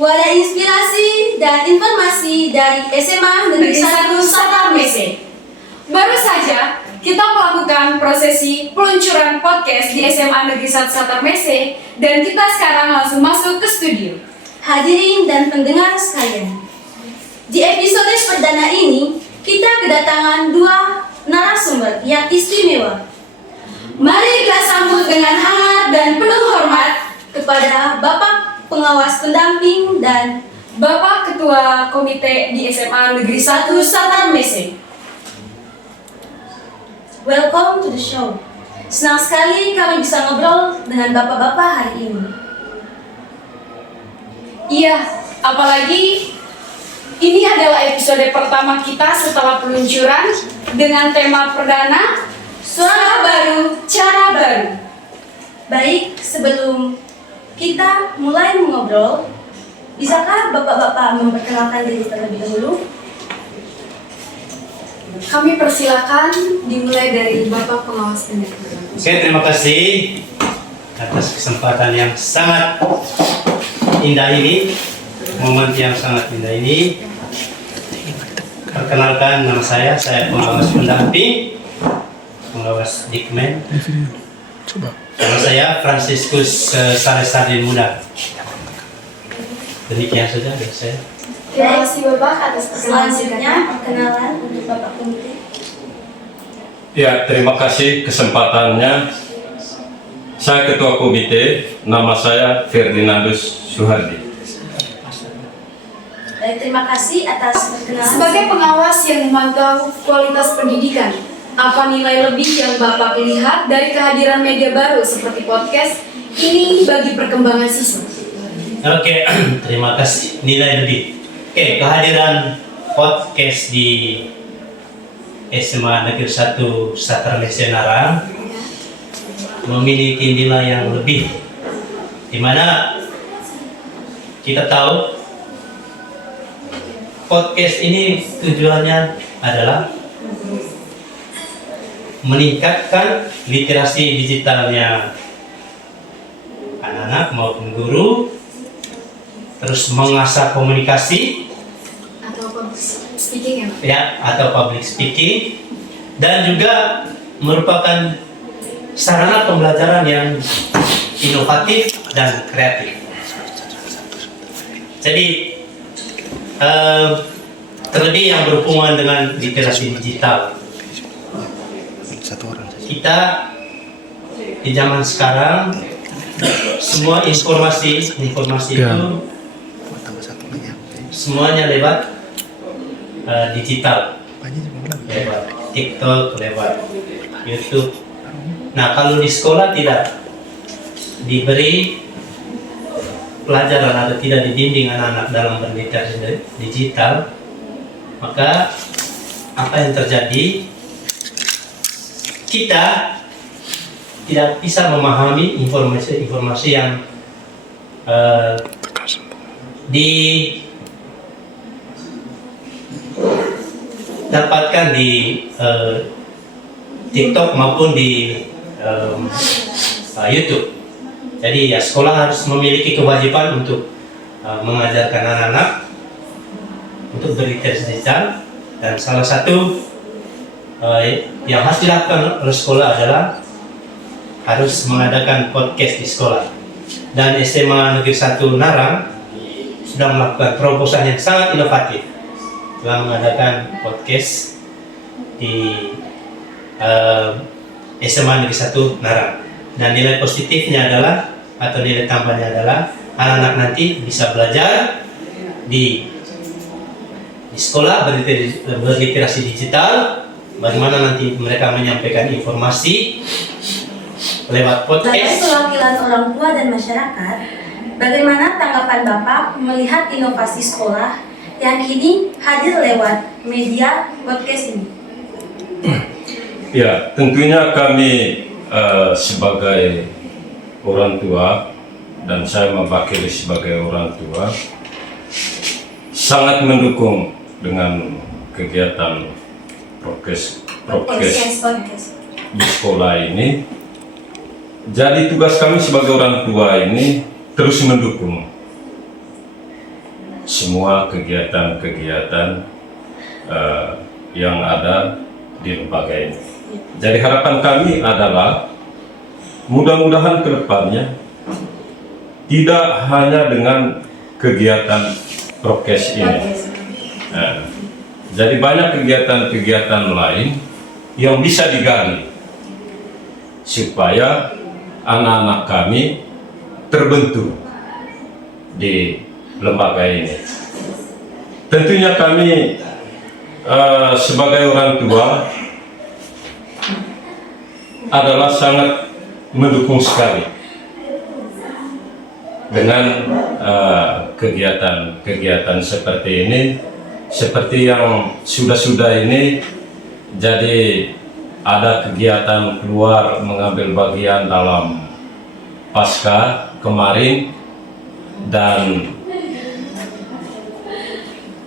Wadah inspirasi dan informasi dari SMA Negeri 1 Satar Mese. Baru saja kita melakukan prosesi peluncuran podcast di SMA Negeri 1 Satar Mese dan kita sekarang langsung masuk ke studio. Hadirin dan pendengar sekalian, di episode perdana ini kita kedatangan dua narasumber yang istimewa. Mari kita sambut dengan hangat dan penuh hormat kepada Bapak Pengawas Pendamping dan Bapak Ketua Komite di SMA Negeri 1 Satar Mese. Welcome to the show. Senang sekali kami bisa ngobrol dengan bapak-bapak hari ini. Iya, apalagi ini adalah episode pertama kita setelah peluncuran dengan tema perdana Suara Baru, Cara Baru. Baik, sebelum kita mulai mengobrol, bisakah bapak-bapak memperkenalkan diri terlebih dahulu? Kami persilakan dimulai dari Bapak Pengawas Pendamping. Oke, terima kasih atas kesempatan yang sangat indah ini, momen yang sangat indah ini. Perkenalkan, nama saya pengawas pendamping, pengawas Dikmen. Nama saya Franciscus Salesardin Muda. Demikian saja dari saya. Terima kasih Bapak atas perkenalan Selanjutnya, singkatnya. perkenalan untuk Bapak Komite. Ya, terima kasih kesempatannya. Saya Ketua Komite, nama saya Ferdinandus Suhardi. Baik, terima kasih atas perkenalan. Sebagai pengawas yang memantau kualitas pendidikan, apa nilai lebih yang Bapak lihat dari kehadiran media baru seperti podcast ini bagi perkembangan siswa? Oke, terima kasih. Nilai lebih. Oke, kehadiran podcast di SMA Negeri 1 Satar Mese Narang memiliki nilai yang lebih, di mana kita tahu podcast ini tujuannya adalah meningkatkan literasi digitalnya anak-anak maupun guru, terus mengasah komunikasi Atau public speaking ya? ya atau public speaking, dan juga merupakan sarana pembelajaran yang inovatif dan kreatif. Jadi terlebih yang berhubungan dengan literasi digital, kita di zaman sekarang semua informasi itu semuanya lewat digital, lewat TikTok, lewat YouTube. Nah, kalau di sekolah tidak diberi pelajaran atau tidak dibimbing anak-anak dalam berliterasi digital, maka apa yang terjadi? Kita tidak bisa memahami informasi-informasi yang didapatkan di TikTok maupun di YouTube. Jadi ya, sekolah harus memiliki kewajiban untuk mengajarkan anak-anak untuk berliterasi digital, dan salah satu yang harus dilakukan oleh sekolah adalah harus mengadakan podcast di sekolah. Dan SMA Negeri 1 Narang sudah melakukan terobosan yang sangat inovatif, telah mengadakan podcast di SMA Negeri 1 Narang. Dan nilai positifnya adalah, atau nilai tambahnya adalah, anak-anak nanti bisa belajar di sekolah berliterasi digital, bagaimana nanti mereka menyampaikan informasi lewat Sebagai podcast. perwakilan orang tua dan masyarakat, bagaimana tanggapan Bapak melihat inovasi sekolah yang kini hadir lewat media podcast ini? Ya, tentunya kami sebagai orang tua, dan saya mewakili sebagai orang tua, sangat mendukung dengan kegiatan podcast di sekolah ini. Jadi tugas kami sebagai orang tua ini terus mendukung semua kegiatan-kegiatan yang ada di lembaga ini. Jadi harapan kami adalah mudah-mudahan ke depannya tidak hanya dengan kegiatan prokes ini. Jadi banyak kegiatan-kegiatan lain yang bisa digali supaya anak-anak kami terbentuk di lembaga ini. Tentunya kami sebagai orang tua adalah sangat mendukung sekali dengan kegiatan-kegiatan seperti ini, seperti yang sudah-sudah ini. Jadi ada kegiatan keluar mengambil bagian dalam pasca kemarin, dan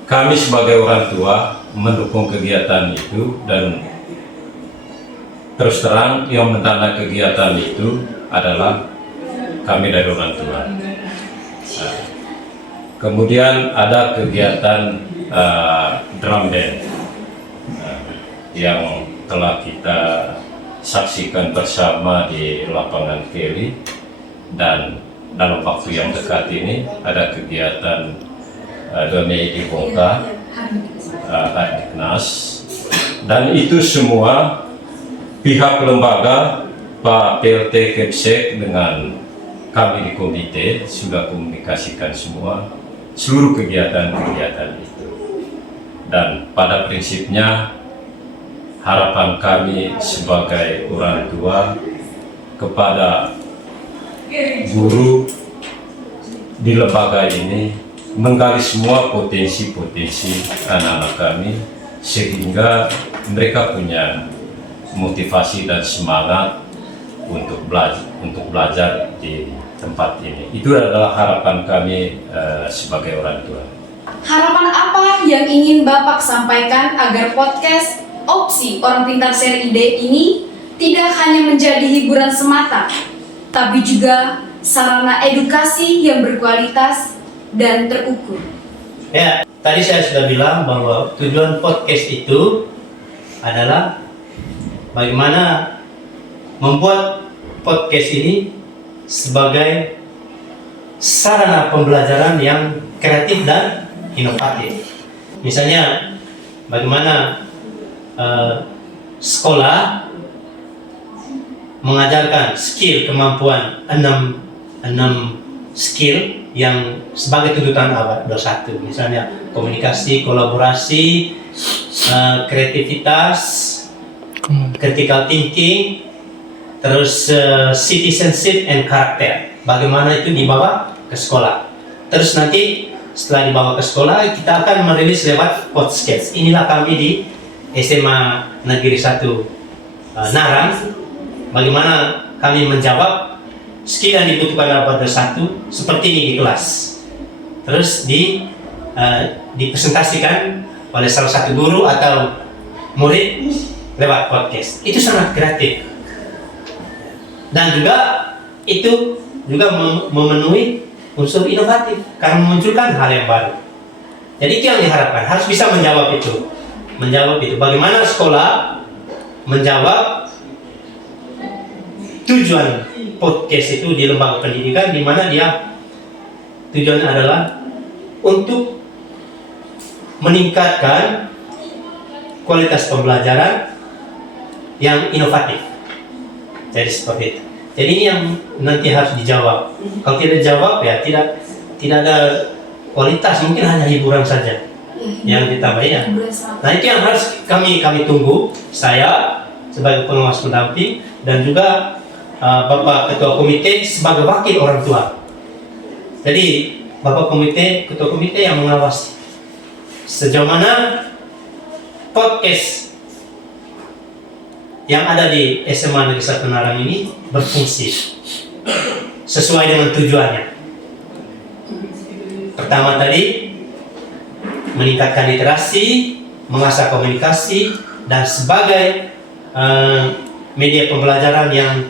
kami sebagai orang tua mendukung kegiatan itu, dan terus terang yang mentandakan kegiatan itu adalah kami dari orang tua. Kemudian ada kegiatan drum band yang telah kita saksikan bersama di lapangan Kelly, dan dalam waktu yang dekat ini ada kegiatan Doni di Bongka, Adiknas, dan itu semua pihak lembaga, Pak PLT Kepsek dengan kami di komite sudah komunikasikan semua seluruh kegiatan-kegiatan itu. Dan pada prinsipnya harapan kami sebagai orang tua kepada guru di lembaga ini menggali semua potensi-potensi anak-anak kami sehingga mereka punya motivasi dan semangat untuk belajar di tempat ini. Itu adalah harapan kami sebagai orang tua. Harapan apa yang ingin Bapak sampaikan agar podcast Opsi Orang Pintar Seri D ini tidak hanya menjadi hiburan semata, tapi juga sarana edukasi yang berkualitas dan terukur? Ya, tadi saya sudah bilang bahwa tujuan podcast itu adalah bagaimana membuat podcast ini sebagai sarana pembelajaran yang kreatif dan inovatif. Misalnya, bagaimana sekolah mengajarkan skill, kemampuan 6 skill yang sebagai tuntutan abad 21, misalnya komunikasi, kolaborasi, kreativitas, critical thinking, terus citizenship and karakter. Bagaimana itu dibawa ke sekolah. Terus nanti setelah dibawa ke sekolah, kita akan merilis lewat podcast. Inilah kami di SMA Negeri 1 Narang. Bagaimana kami menjawab skill yang dibutuhkan abad 21 seperti ini di kelas. Terus dipresentasikan oleh salah satu guru atau murid lewat podcast. Itu sangat kreatif. Dan juga itu juga memenuhi unsur inovatif karena memunculkan hal yang baru. Jadi itu yang diharapkan, harus bisa menjawab itu. Bagaimana sekolah menjawab tujuan podcast itu di lembaga pendidikan, di mana dia tujuan adalah untuk meningkatkan kualitas pembelajaran yang inovatif. Jadi seperti itu. Jadi ini yang nanti harus dijawab. Kalau tidak dijawab ya tidak ada kualitas, mungkin hanya hiburan saja yang ditambah ya. Nah itu yang harus kami tunggu. Saya sebagai pengawas pendamping dan juga Bapak Ketua Komite sebagai wakil orang tua. Jadi Bapak Ketua Komite yang mengawasi sejauh mana podcast yang ada di SMA Negeri 1 Narang ini berfungsi sesuai dengan tujuannya. Pertama tadi meningkatkan literasi, mengasah komunikasi, dan sebagai media pembelajaran yang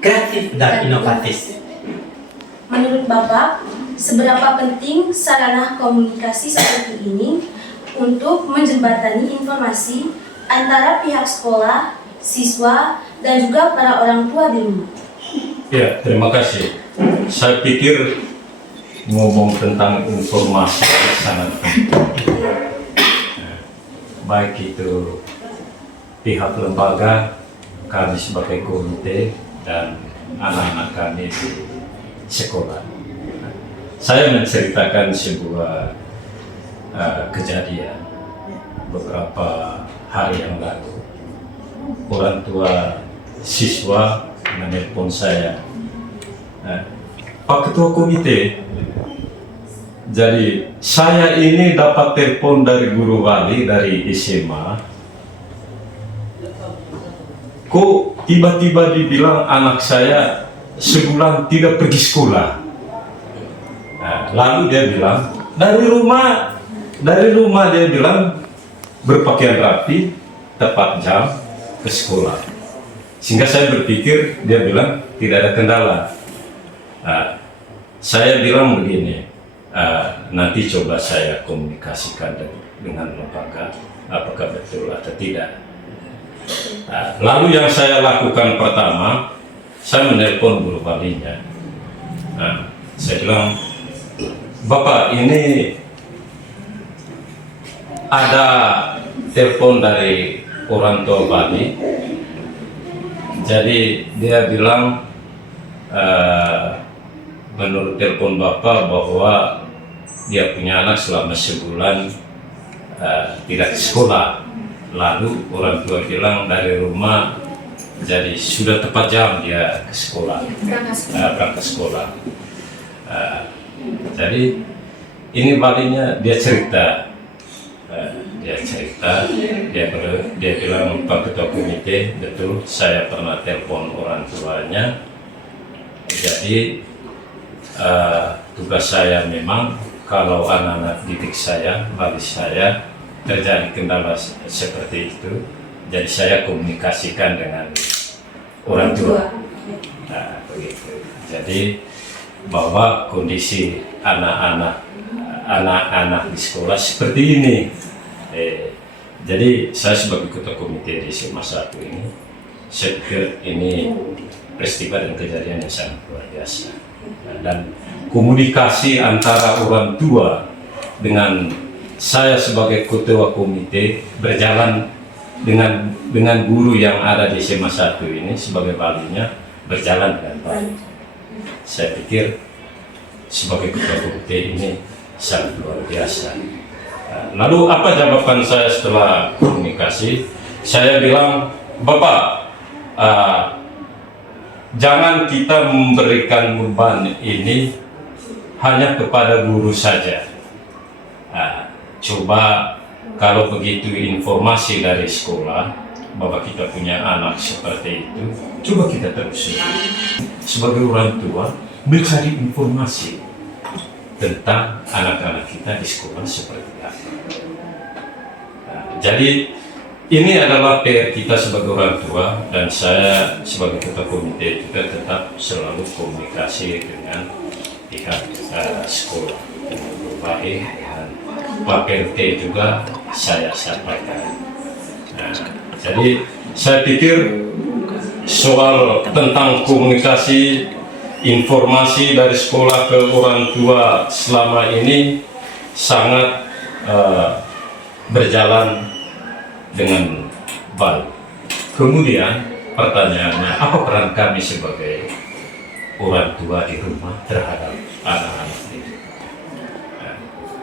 kreatif dan inovatif. Menurut Bapak, seberapa penting sarana komunikasi seperti ini untuk menjembatani informasi antara pihak sekolah, siswa, dan juga para orang tua di rumah. Ya, terima kasih. Saya pikir ngomong tentang informasi sangat penting. Baik itu pihak lembaga, kami sebagai komite, dan anak-anak kami di sekolah. Saya menceritakan sebuah kejadian beberapa hari yang lalu. Orang tua siswa menelpon saya, Pak Ketua Komite, jadi saya ini dapat telepon dari guru wali dari SMA, kok tiba-tiba dibilang anak saya sebulan tidak pergi sekolah. Lalu dia bilang dari rumah dia bilang berpakaian rapi, tepat jam ke sekolah. Sehingga saya berpikir dia bilang tidak ada kendala. Saya bilang begini, nanti coba saya komunikasikan dengan lembaga apakah betul atau tidak. Lalu yang saya lakukan pertama, saya menelpon guru walinya. Saya bilang, Bapak, ini ada telepon dari orang tua Bali. Jadi dia bilang menurut telepon Bapak bahwa dia punya anak selama sebulan tidak ke sekolah. Lalu orang tua bilang dari rumah, jadi sudah tepat jam dia ke sekolah, berangkat sekolah. Jadi ini walinya dia cerita, dia bilang, Pak Ketua Komite, betul saya pernah telepon orang tuanya. Jadi tugas saya memang kalau anak-anak didik saya, wali saya terjadi kendala seperti itu, jadi saya komunikasikan dengan orang tua. Begitu. Jadi bahwa kondisi anak-anak di sekolah seperti ini. Jadi saya sebagai ketua komite di SMA 1 ini, saya pikir ini peristiwa dan kejadian yang sangat luar biasa. Dan komunikasi antara orang tua dengan saya sebagai ketua komite berjalan dengan guru yang ada di SMA 1 ini sebagai walinya berjalan dengan baik. Saya pikir sebagai ketua komite ini sangat luar biasa. Lalu apa jawaban saya setelah komunikasi? Saya bilang, Bapak, jangan kita memberikan beban ini hanya kepada guru saja. Coba kalau begitu informasi dari sekolah bahwa kita punya anak seperti itu, coba kita telusuri. Sebagai orang tua, mencari informasi tentang anak-anak kita di sekolah seperti apa. Jadi ini adalah PR kita sebagai orang tua, dan saya sebagai ketua komite juga tetap selalu komunikasi dengan pihak sekolah, dengan berbagai dan Pak PRT juga saya sampaikan. Jadi saya pikir soal tentang komunikasi informasi dari sekolah ke orang tua selama ini sangat berjalan dengan baik. Kemudian pertanyaannya, apa peran kami sebagai orang tua di rumah terhadap anak-anak ini?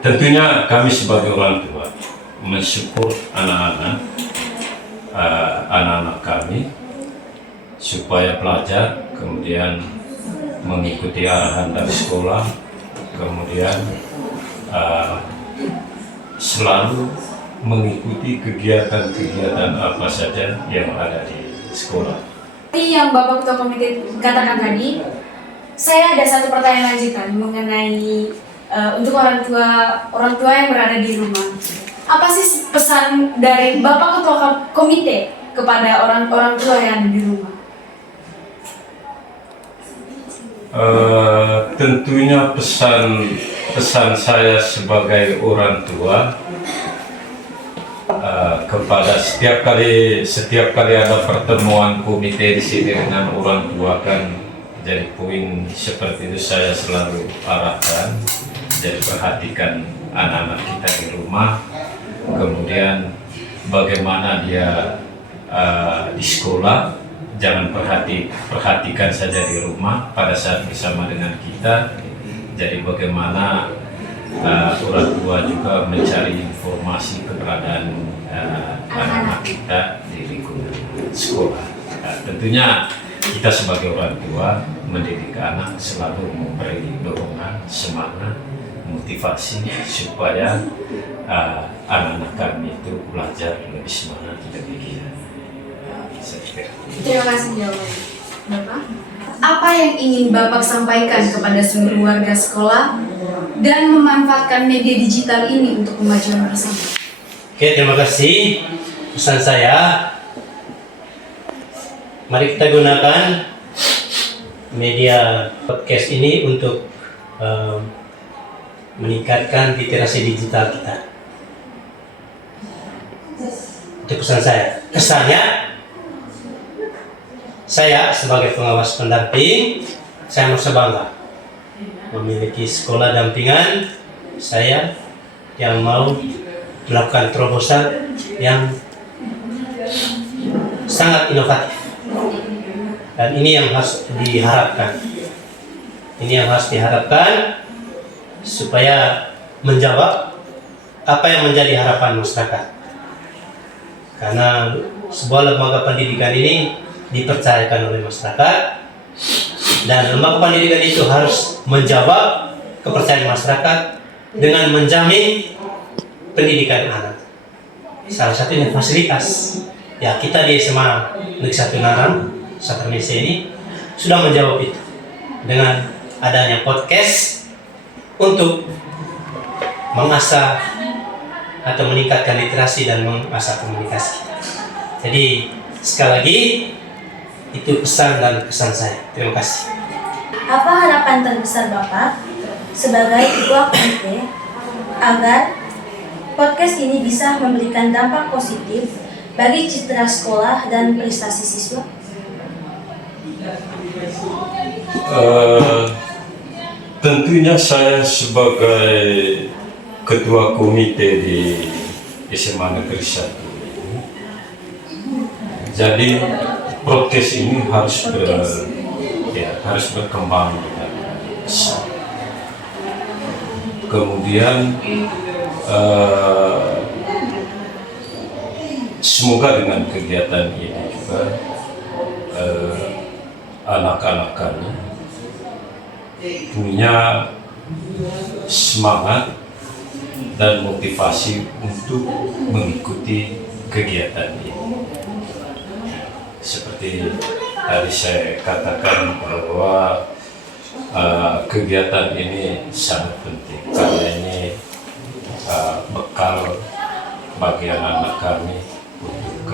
Tentunya kami sebagai orang tua mensupport anak-anak kami supaya belajar, kemudian mengikuti arahan dari sekolah, kemudian selalu mengikuti kegiatan-kegiatan apa saja yang ada di sekolah. Seperti yang Bapak Ketua Komite katakan tadi, saya ada satu pertanyaan lanjutan mengenai untuk orang tua yang berada di rumah. Apa sih pesan dari Bapak Ketua Komite kepada orang tua yang ada di rumah? Tentunya pesan saya sebagai orang tua kepada setiap kali ada pertemuan komite di sini dengan orang tua kan, jadi poin seperti itu saya selalu arahkan. Jadi perhatikan anak-anak kita di rumah, kemudian bagaimana dia di sekolah. Jangan perhatikan saja di rumah pada saat bersama dengan kita. Jadi bagaimana orang tua juga mencari informasi keberadaan anak-anak kita di lingkungan sekolah. Tentunya kita sebagai orang tua mendidik anak selalu memberi dorongan, semangat, motivasi supaya anak-anak kami itu belajar lebih semangat, lebih giat. Terima kasih jawabannya, Bapak. Apa yang ingin Bapak sampaikan kepada seluruh warga sekolah dan memanfaatkan media digital ini untuk kemajuan bersama? Oke, terima kasih. Pesan saya, mari kita gunakan media podcast ini untuk meningkatkan literasi digital kita. Itu pesan saya. Kesannya, saya sebagai pengawas pendamping, saya merasa bangga memiliki sekolah dampingan saya yang mau melakukan terobosan yang sangat inovatif. Dan ini yang harus diharapkan. Ini yang harus diharapkan supaya menjawab apa yang menjadi harapan masyarakat. Karena sebuah lembaga pendidikan ini dipercayakan oleh masyarakat, dan lembaga pendidikan itu harus menjawab kepercayaan masyarakat dengan menjamin pendidikan anak. Salah satunya fasilitas. Ya, kita di SMA Negeri 1 Naran, Sakarmese ini sudah menjawab itu dengan adanya podcast untuk mengasah atau meningkatkan literasi dan mengasah komunikasi. Jadi sekali lagi, itu pesan dan kesan saya. Terima kasih. Apa harapan terbesar Bapak sebagai ketua komite agar podcast ini bisa memberikan dampak positif bagi citra sekolah dan prestasi siswa? Tentunya saya sebagai ketua komite di SMA Negeri 1, jadi podcast ini harus berkembang dengan pesat. Kemudian semoga dengan kegiatan ini juga anak-anak kami punya semangat dan motivasi untuk mengikuti kegiatan ini. Seperti tadi saya katakan bahwa kegiatan ini sangat penting karena ini bekal bagi anak-anak kami untuk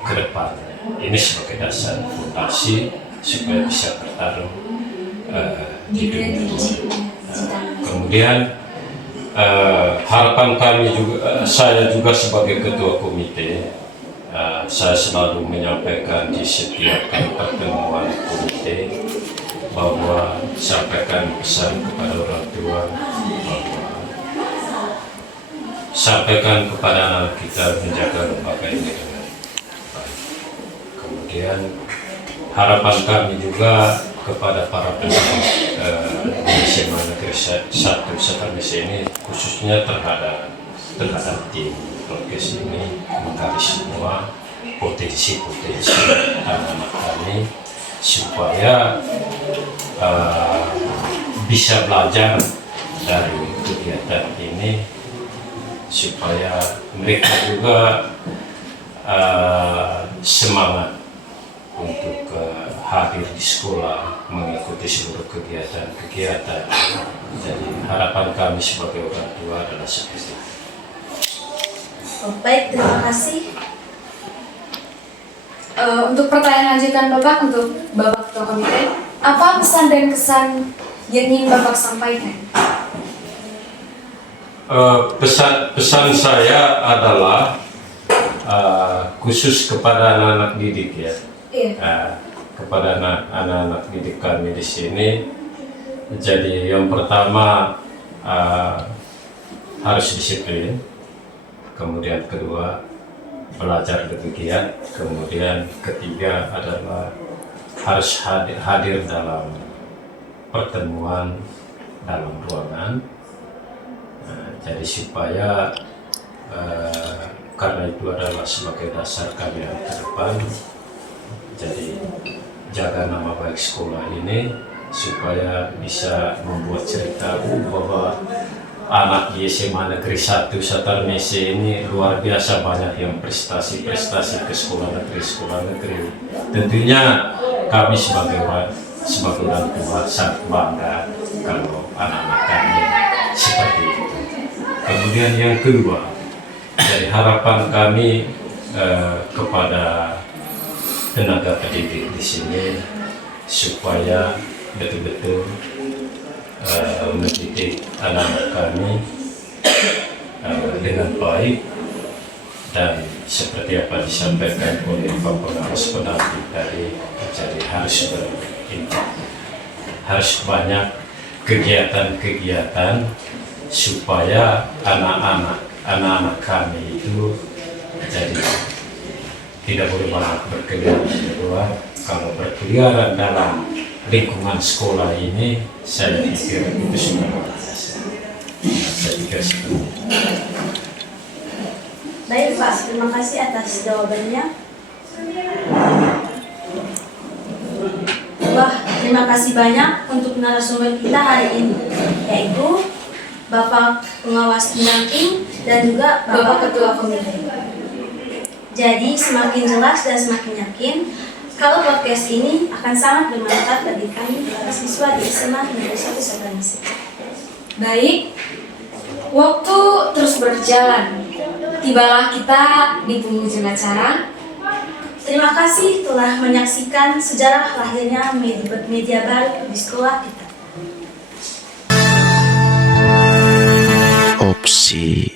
ke depannya. Ini sebagai dasar fondasi supaya bisa bertarung di dunia luar. Kemudian harapan kami juga, saya juga sebagai ketua komite, saya selalu menyampaikan di setiap kali pertemuan komite bahwa sampaikan pesan kepada orang tua, bahwa sampaikan kepada anak kita menjaga lembaga ini dengan baik. Kemudian harapan kami juga kepada para pendidik di SMA Negeri 1 Sakarmese ini, khususnya terhadap tim podcast ini, menggali semua potensi-potensi anak-anak kami supaya bisa belajar dari kegiatan ini, supaya mereka juga semangat untuk hadir di sekolah, mengikuti seluruh kegiatan-kegiatan. Jadi harapan kami sebagai orang tua adalah seperti itu. Baik, terima kasih. Untuk pertanyaan lanjutan Bapak, untuk Bapak Ketua Komite. Apa pesan dan kesan yang ingin Bapak sampaikan? Pesan saya adalah khusus kepada anak-anak didik ya. Kepada anak-anak didik kami di sini. Jadi yang pertama harus disiplin, kemudian kedua belajar bergiat, kemudian ketiga adalah harus hadir dalam pertemuan dalam ruangan. Jadi supaya karena itu adalah sebagai dasar kalian ke depan, jadi jaga nama baik sekolah ini supaya bisa membuat cerita bahwa anak di SMA Negeri 1 Satarmese ini luar biasa banyak yang prestasi-prestasi ke sekolah negeri. Tentunya kami sebagai orang tua sangat bangga kalau anak-anak kami seperti itu. Kemudian yang kedua, dari harapan kami kepada tenaga pendidik di sini supaya betul-betul mendidik anak-anak kami dengan baik dan seperti apa disampaikan oleh Pak Pengawas Pendidik tadi, jadi harus banyak kegiatan-kegiatan supaya anak-anak kami itu jadi tidak boleh banyak berkeliaran di luar. Kalau berkeliaran dalam lingkungan sekolah ini, saya pikir itu sudah luar biasa. Saya pikir seperti itu. Baik Pak, terima kasih atas jawabannya. Wah, terima kasih banyak untuk narasumber kita hari ini, yaitu Bapak Pengawas Pendamping dan juga Bapak Ketua Komite. Jadi semakin jelas dan semakin yakin kalau podcast ini akan sangat bermanfaat bagi kami para siswa di SMA Negeri 1 Satarmese. Baik, waktu terus berjalan. Tibalah kita di penghujung acara. Terima kasih telah menyaksikan sejarah lahirnya media baru di sekolah kita. Opsi.